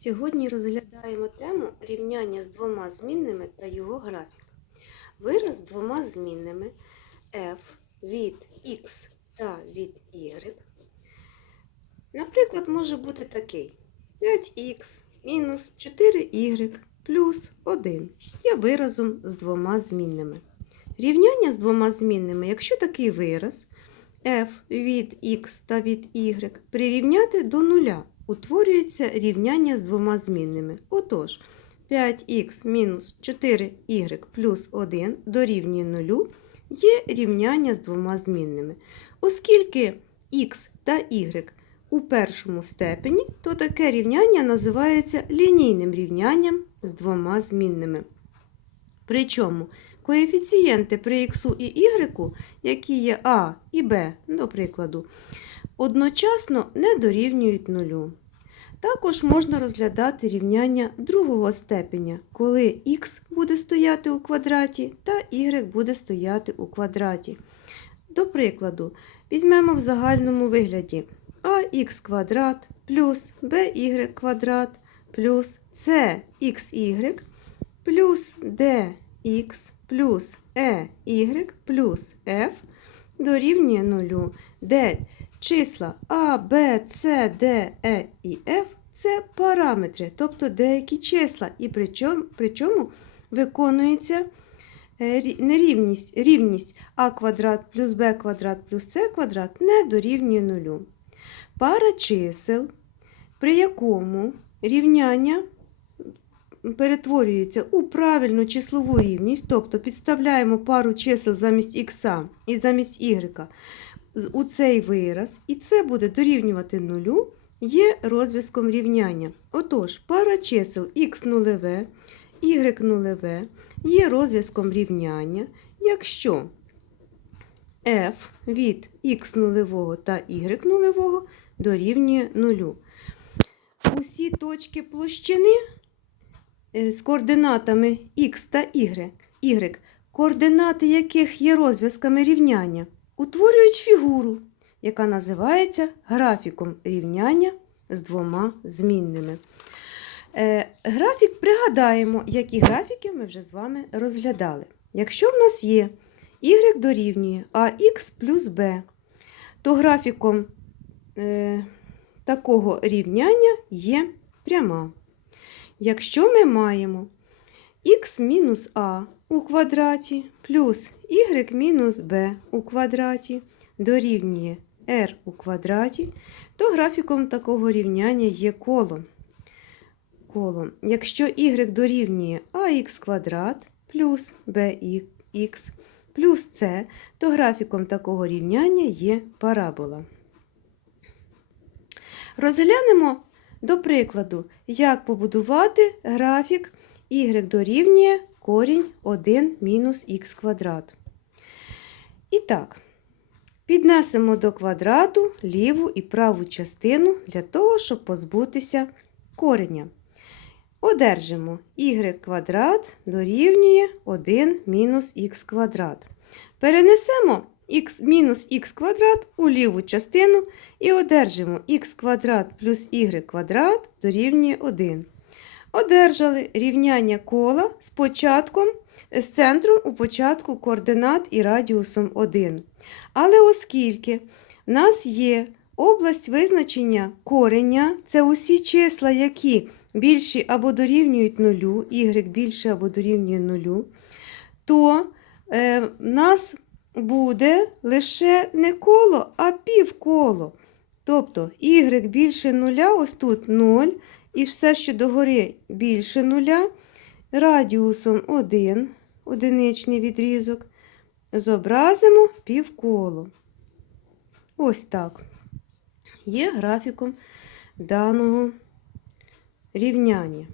Сьогодні розглядаємо тему рівняння з двома змінними та його графік. Вираз з двома змінними f від x та від y. Наприклад, може бути такий 5х мінус 4y плюс 1 є виразом з двома змінними. Рівняння з двома змінними, якщо такий вираз f від x та від y прирівняти до нуля, утворюється рівняння з двома змінними. Отож, 5х мінус 4y плюс 1 дорівнює 0 є рівняння з двома змінними. Оскільки x та y у першому степені, то таке рівняння називається лінійним рівнянням з двома змінними. Причому коефіцієнти при х і y, які є а і б, до прикладу, одночасно не дорівнюють нулю. Також можна розглядати рівняння другого степеня, коли х буде стояти у квадраті та y буде стояти у квадраті. До прикладу, візьмемо в загальному вигляді ax квадрат плюс by квадрат плюс cxy плюс dx плюс ey плюс f дорівнює 0, де числа а, Б, С, Д, Е і Ф це параметри, тобто деякі числа, і причому, причому виконується е, рі- нерівність, рівність а квадрат плюс b квадрат плюс c квадрат не дорівнює нулю. Пара чисел, при якому рівняння перетворюється у правильну числову рівність, тобто підставляємо пару чисел замість х і замість y у цей вираз, і це буде дорівнювати нулю, є розв'язком рівняння. Отож, пара чисел х нулеве, y нулеве є розв'язком рівняння, якщо f від х нулевого та y нулевого дорівнює нулю. Усі точки площини з координатами х та y, y, координати яких є розв'язками рівняння, утворюють фігуру, яка називається графіком рівняння з двома змінними. Е, графік пригадаємо, які графіки ми вже з вами розглядали. Якщо в нас є y дорівнює ax плюс b, то графіком е, такого рівняння є пряма. Якщо ми маємо мінус а у квадраті плюс мінус b у квадраті дорівнює r у квадраті, то графіком такого рівняння є коло. Коло. Якщо y дорівнює ax квадрат плюс bx плюс c, то графіком такого рівняння є парабола. Розглянемо до прикладу, як побудувати графік y дорівнює корінь 1 мінус х квадрат. І так, піднесемо до квадрату ліву і праву частину для того, щоб позбутися кореня. Одержимо y квадрат дорівнює 1 мінус х квадрат. Перенесемо х мінус х квадрат у ліву частину і одержимо х квадрат плюс y квадрат дорівнює 1. Одержали рівняння кола з початком, з центром у початку координат і радіусом 1. Але оскільки в нас є область визначення кореня, це усі числа, які більші або дорівнюють нулю, y більше або дорівнює нулю, то е, в нас буде лише не коло, а півколо. Тобто y більше нуля, ось тут 0, і все, що догори більше нуля, радіусом 1, одиничний відрізок, зобразимо півколо. Ось так. Є графіком даного рівняння.